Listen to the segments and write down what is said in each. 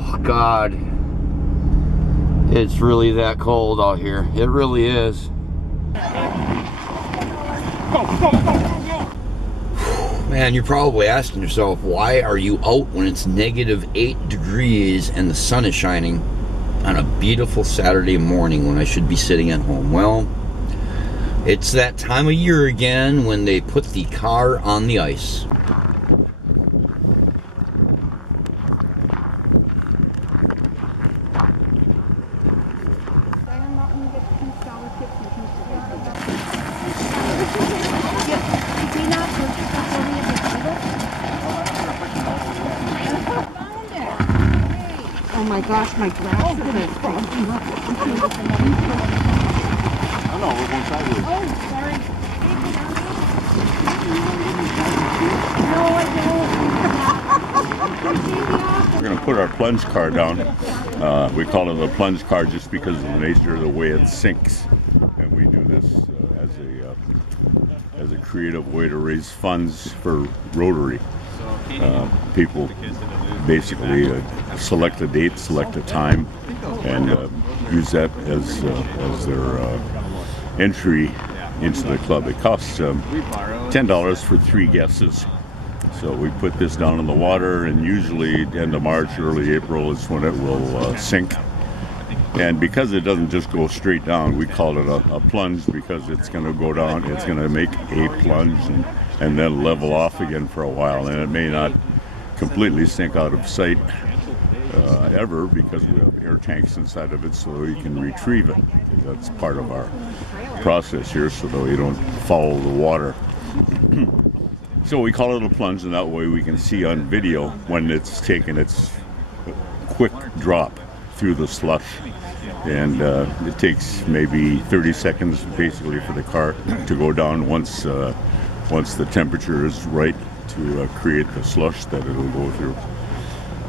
Oh God, it's really that cold out here. It really is. Man, you're probably asking yourself, why are you out when it's -8 degrees and the sun is shining on a beautiful Saturday morning when I should be sitting at home? Well, it's that time of year again when they put the car on the ice. Oh my gosh, my glasses are crazy. Oh no, we're going sideways. Oh, sorry. No, I don't. We're going to put our plunge car down. We call it a plunge car just because of the nature of the way it sinks. And we do this as a creative way to raise funds for Rotary. People basically select a date, select a time, and use that as their entry into the club. It costs $10 for 3 guesses. So we put this down in the water, and usually end of March, early April is when it will sink. And because it doesn't just go straight down, we call it a plunge because it's going to go down, it's going to make a plunge and then level off again for a while. And it may not completely sink out of sight ever, because we have air tanks inside of it so we can retrieve it. That's part of our process here, so that we don't follow the water. So we call it a plunge, and that way we can see on video when it's taken its quick drop through the slush. And it takes maybe 30 seconds basically for the car to go down once the temperature is right to create the slush that it'll go through.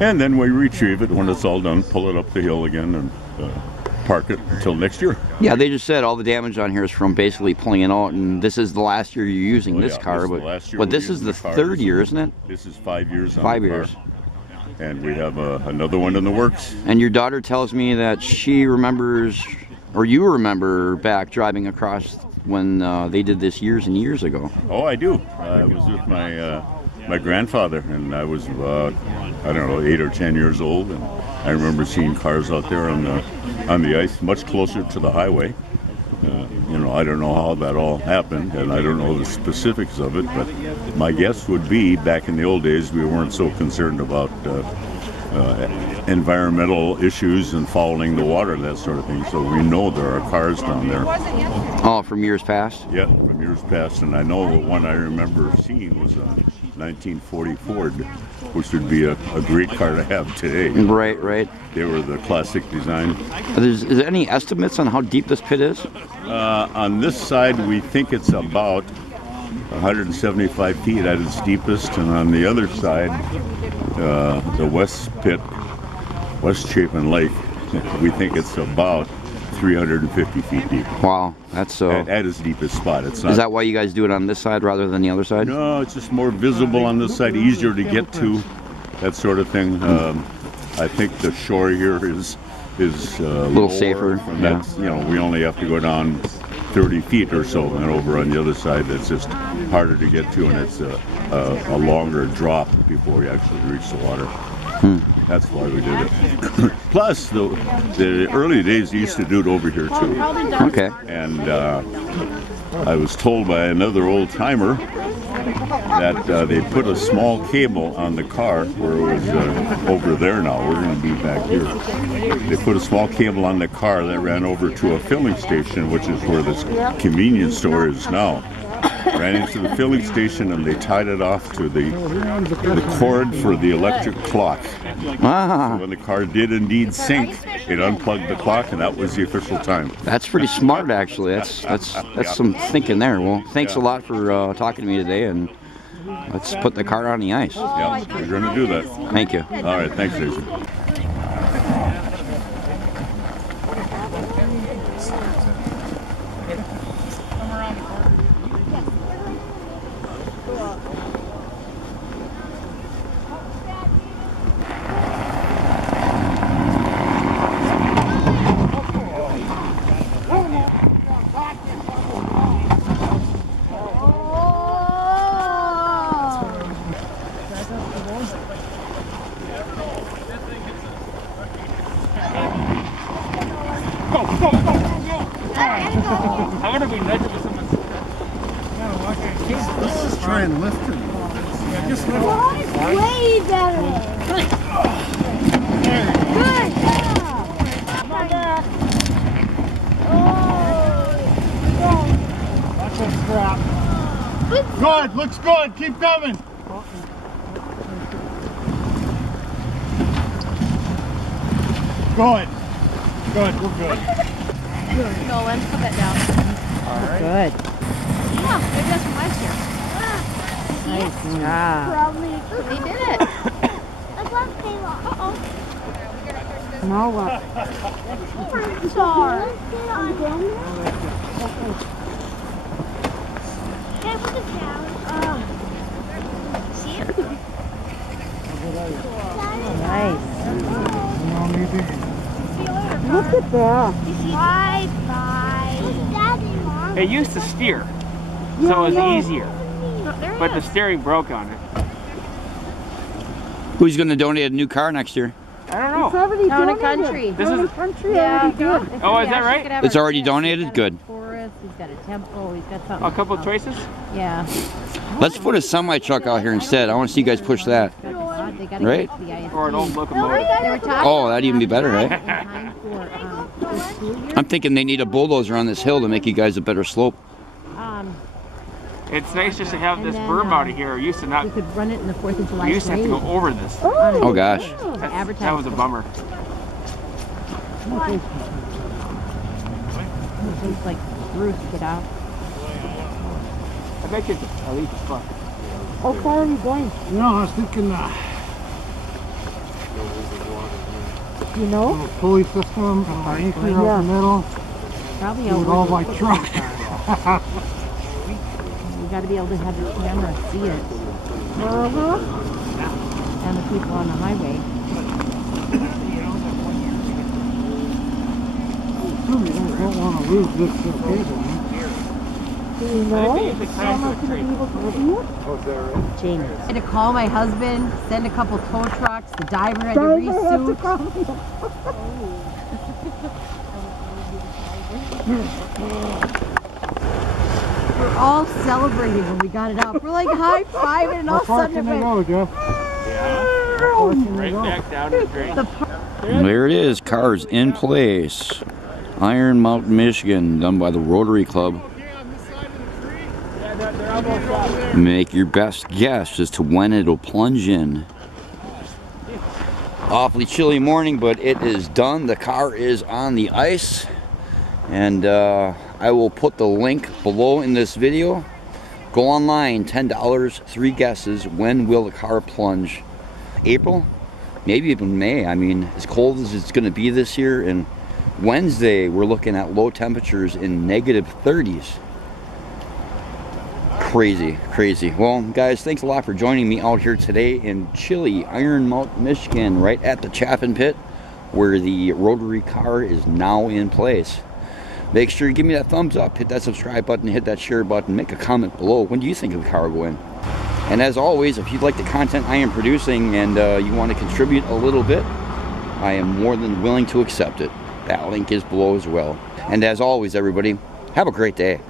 And then we retrieve it when it's all done, pull it up the hill again, and park it until next year. Yeah, they just said all the damage on here is from basically pulling it out, and this is the last year you're using this car. But this is the third year, isn't it? This is 5 years on 5 the car. years. And we have another one in the works. And your daughter tells me that she remembers, or you remember back driving across when they did this years and years ago. Oh, I do. I was with my grandfather, and I was I don't know, 8 or 10 years old, and I remember seeing cars out there on the ice, much closer to the highway. You know, I don't know how that all happened, and I don't know the specifics of it, but my guess would be back in the old days we weren't so concerned about environmental issues and fouling the water, that sort of thing. So we know there are cars down there. Oh, from years past? Yeah, from years past. And I know the one I remember seeing was a 1940 Ford, which would be a great car to have today. Right, right. They were the classic design. Is there any estimates on how deep this pit is? On this side, we think it's about 175 feet at its deepest, and on the other side, the west pit, West Chapin Lake, we think it's about 350 feet deep. Wow, that's so. At its deepest spot. It's not. Is that why you guys do it on this side rather than the other side? No, it's just more visible on this side, easier to get to, that sort of thing. I think the shore here is a little safer. From that, you know, we only have to go down 30 feet or so, and over on the other side, that's just harder to get to, and it's a longer drop before we actually reach the water. That's why we did it. Plus, the early days used to do it over here too. Okay. And I was told by another old timer that they put a small cable on the car where it was over there now. We're going to be back here. They put a small cable on the car that ran over to a filling station, which is where this convenience store is now. Ran into the filling station, and they tied it off to the cord for the electric clock. Ah. So when the car did indeed sink, it unplugged the clock, and that was the official time. That's pretty smart, actually. That's some thinking there. Well, thanks a lot for talking to me today, and let's put the car on the ice. Yeah, we're going to do that. Thank you. All right, thanks, Jason. try and lift it. Yeah, just lift it. Way better. Good. Good. Watch that strap. Good, looks good. Keep coming. Good. Good, we're good. Nolan, put that down. All right. Good. Yeah, maybe that's from last year. Nice job. Probably. They did it. That's what came off. Uh-oh. Now what? Sorry. Can I put this down? See it? Nice. See you later. Look at that. Bye bye. Daddy, Mom. It used to steer, so it was easier. But the steering broke on it. Who's going to donate a new car next year? I don't know. Town and Country. This is Country. Yeah. Oh, is that right? It's already donated? Good. Forest. He's got a temple. He's got something. A couple of choices. Yeah. Let's put a semi-truck out here instead. I want to see you guys push that. They gotta Right? get the ISD. Or an old locomotive. They were talking Oh, that'd even be better, right? in time for, this school year. I'm thinking they need a bulldozer on this hill to make you guys a better slope. It's nice just to have And this then, berm out of here. We used to not. We could run it in the 4th of July We used to have to go parade. over this. Oh, gosh. That was a bummer. It's like Bruce, get out. I bet you at least a fuck. How far are you going? You know, I was thinking You know? little pulley system, anchor out the middle, Probably do it all by truck. You got to be able to have the camera see it. And the people on the highway. You don't want to lose this cable. Do you know? How much to be able to review it? Jamie. I had to call my husband, send a couple tow trucks, the diver had to resuit. We're all celebrating when we got it up. We're like high-fiving and all of a sudden it went... Jeff? Right back down to the drain. There it is, cars in place. Iron Mountain, Michigan, done by the Rotary Club. Make your best guess as to when it'll plunge in. Awfully chilly morning, but it is done. The car is on the ice. And I will put the link below in this video. Go online, $10, 3 guesses. When will the car plunge? April? Maybe even May. I mean, as cold as it's going to be this year. And Wednesday, we're looking at low temperatures in -30s. Crazy, crazy. Well, guys, thanks a lot for joining me out here today in chilly Iron Mountain, Michigan, right at the Chapin Pit, where the Rotary car is now in place. Make sure you give me that thumbs up, hit that subscribe button, hit that share button, make a comment below. When do you think of the car will go in? And as always, if you like the content I am producing and you want to contribute a little bit, I am more than willing to accept it. That link is below as well. And as always, everybody, have a great day.